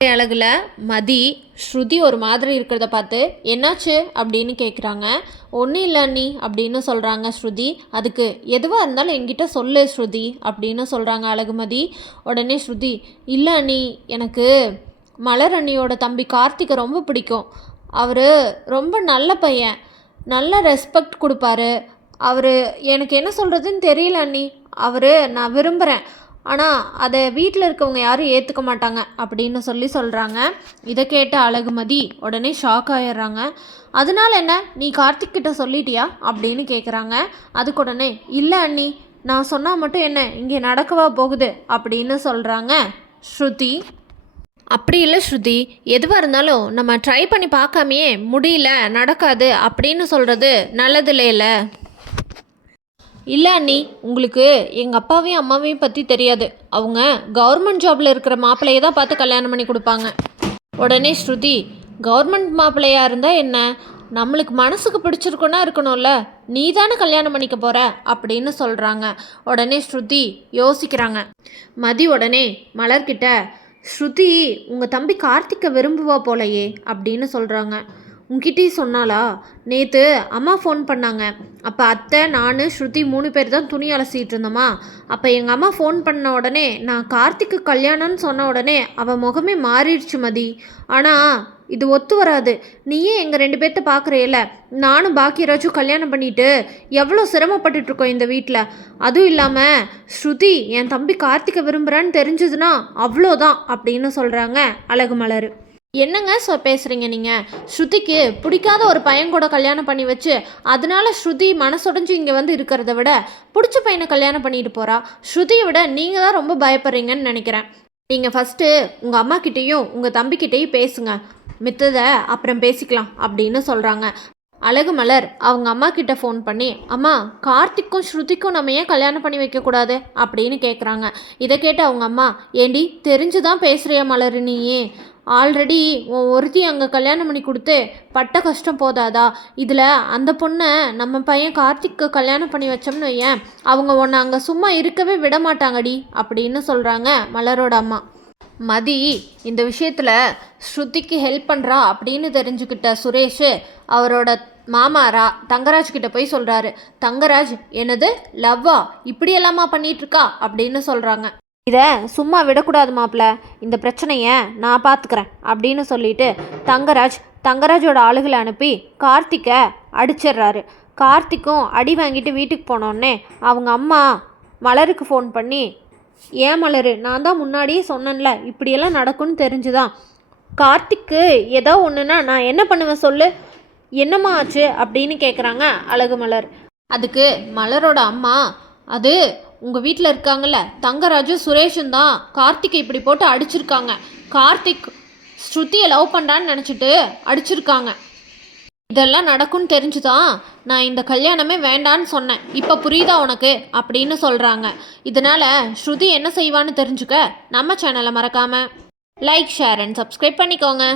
அழகில் மதி ஸ்ருதி ஒரு மாதிரி இருக்கிறத பார்த்து என்னாச்சு அப்படின்னு கேட்குறாங்க. ஒன்றும் இல்லை அண்ணி அப்படின்னு சொல்கிறாங்க ஸ்ருதி. அதுக்கு எதுவாக இருந்தாலும் என்கிட்ட சொல்லு ஸ்ருதி அப்படின்னு சொல்கிறாங்க அழகுமதி. உடனே ஸ்ருதி, இல்லை அண்ணி, எனக்கு மலர் அண்ணியோட தம்பி கார்த்திகை ரொம்ப பிடிக்கும். அவர் ரொம்ப நல்ல பையன், நல்ல ரெஸ்பெக்ட் கொடுப்பாரு. அவர் எனக்கு என்ன சொல்கிறதுன்னு தெரியல அண்ணி. நான் விரும்புகிறேன், ஆனால் அதை வீட்டில் இருக்கவங்க யாரும் ஏற்றுக்க மாட்டாங்க அப்படின்னு சொல்கிறாங்க. இதை கேட்ட அழகுமதி உடனே ஷாக் ஆகிடுறாங்க. அதனால என்ன, நீ கார்த்திக் கிட்ட சொல்லிட்டியா அப்படின்னு கேட்குறாங்க. அதுக்கு உடனே, இல்லை அண்ணி, நான் சொன்னால் மட்டும் என்ன இங்கே நடக்கவா போகுது அப்படின்னு சொல்கிறாங்க ஸ்ருதி. அப்படி இல்லை ஸ்ருதி, எதுவாக இருந்தாலும் நம்ம ட்ரை பண்ணி பார்க்காமையே முடியல, நடக்காது அப்படின்னு சொல்கிறது நல்லது இல்லைல்ல. இல்லை அண்ணி, உங்களுக்கு எங்கள் அப்பாவையும் அம்மாவையும் பற்றி தெரியாது. அவங்க கவர்மெண்ட் ஜாபில் இருக்கிற மாப்பிள்ளையை தான் பார்த்து கல்யாணம் பண்ணி கொடுப்பாங்க. உடனே ஸ்ருதி, கவர்மெண்ட் மாப்பிள்ளையாக இருந்தால் என்ன, நம்மளுக்கு மனசுக்கு பிடிச்சிருக்குன்னா இருக்கணும்ல, நீ தானே கல்யாணம் பண்ணிக்க போகிற அப்படின்னு சொல்கிறாங்க. உடனே ஸ்ருதி யோசிக்கிறாங்க. மதி உடனே மலர்கிட்ட, ஸ்ருதி உங்கள் தம்பி கார்த்திகை விரும்புவா போலையே அப்படின்னு சொல்கிறாங்க. உங்ககிட்டயும் சொன்னாலா? நேற்று அம்மா ஃபோன் பண்ணாங்க. அப்போ அத்தை, நான், ஸ்ருதி 3 பேர் தான் துணி அலசிட்டு இருந்தோமா. அப்போ எங்கள் அம்மா ஃபோன் பண்ண உடனே நான் கார்த்திக்கு கல்யாணம்னு சொன்ன உடனே அவள் முகமே மாறிடுச்சு மதி. ஆனால் இது ஒத்து வராது. நீயே எங்கள் 2 பேர்த்த பார்க்குறேல, நானும் பாக்கியராஜும் கல்யாணம் பண்ணிட்டு எவ்வளோ சிரமப்பட்டுட்ருக்கோம் இந்த வீட்டில். அதுவும் இல்லாமல் ஸ்ருதி என் தம்பி கார்த்திகை விரும்புகிறான்னு தெரிஞ்சதுன்னா அவ்வளோதான் அப்படின்னு சொல்கிறாங்க அழகுமலர். என்னங்க பேசுகிறீங்க நீங்கள்? ஸ்ருதிக்கு பிடிக்காத ஒரு பையன் கூட கல்யாணம் பண்ணி வச்சு அதனால ஸ்ருதி மனசுடைஞ்சு இங்கே வந்து இருக்கிறத விட பிடிச்ச பையனை கல்யாணம் பண்ணிட்டு போகிறா. ஸ்ருதியை விட நீங்கள் தான் ரொம்ப பயப்படுறீங்கன்னு நினைக்கிறேன். நீங்கள் ஃபஸ்ட்டு உங்கள் அம்மாக்கிட்டேயும் உங்கள் தம்பிக்கிட்டேயும் பேசுங்க, மித்ததை அப்புறம் பேசிக்கலாம் அப்படின்னு சொல்கிறாங்க. அழகுமலர் அவங்க அம்மா கிட்ட ஃபோன் பண்ணி, அம்மா, கார்த்திக்கும் ஸ்ருதிக்கும் நம்ம ஏன் கல்யாணம் பண்ணி வைக்கக்கூடாது அப்படின்னு கேட்குறாங்க. இதை கேட்டு அவங்க அம்மா, ஏண்டி தெரிஞ்சுதான் பேசுகிறியா மலர், நீயே ஆல்ரெடி ஒருத்தி அங்கே கல்யாணம் பண்ணி கொடுத்து பட்ட கஷ்டம் போதாதா? இதில் அந்த பொண்ணை நம்ம பையன் கார்த்திக்கு கல்யாணம் பண்ணி வச்சோம்னு ஏன் அவங்க உன்னை அங்கே சும்மா இருக்கவே விட மாட்டாங்கடி அப்படின்னு சொல்கிறாங்க மலரோட அம்மா. மதி இந்த விஷயத்தில் ஸ்ருதிக்கு ஹெல்ப் பண்ணுறா அப்படின்னு தெரிஞ்சுக்கிட்ட சுரேஷ் அவரோட மாமா தங்கராஜ் கிட்ட போய் சொல்கிறாரு. தங்கராஜ், என்னது லவ்வா இப்படியெல்லாமா பண்ணிகிட்ருக்கா அப்படின்னு சொல்கிறாங்க. இதை சும்மா விடக்கூடாது மாப்பிள்ள, இந்த பிரச்சனையை நான் பார்த்துக்கிறேன் அப்படின்னு சொல்லிட்டு தங்கராஜோட ஆளுகளை அனுப்பி கார்த்திகை அடிச்சிடுறாரு. கார்த்திக்கும் அடி வாங்கிட்டு வீட்டுக்கு போனோடனே அவங்க அம்மா மலருக்கு ஃபோன் பண்ணி, ஏன் மலர், நான் தான் முன்னாடியே சொன்னேன்ல இப்படியெல்லாம் நடக்கும்னு தெரிஞ்சுதான். கார்த்திக்கு ஏதோ ஒன்றுனா நான் என்ன பண்ணுவேன் சொல்லு, என்னம்மா ஆச்சு அப்படின்னு கேட்குறாங்க அழகுமலர். அதுக்கு மலரோட அம்மா, அது உங்கள் வீட்டில் இருக்காங்கல்ல தங்கராஜும் சுரேஷும் தான் கார்த்திகை இப்படி போட்டு அடிச்சிருக்காங்க. கார்த்திக் ஸ்ருதியை லவ் பண்ணுறான்னு நினச்சிட்டு அடிச்சிருக்காங்க. இதெல்லாம் நடக்கும்னு தெரிஞ்சுதான் நான் இந்த கல்யாணமே வேண்டான்னு சொன்னேன். இப்போ புரியுதா உனக்கு அப்படின்னு சொல்கிறாங்க. இதனால் ஸ்ருதி என்ன செய்வான்னு தெரிஞ்சுக்க நம்ம சேனலை மறக்காமல் லைக், ஷேர் அண்ட் சப்ஸ்கிரைப் பண்ணிக்கோங்க.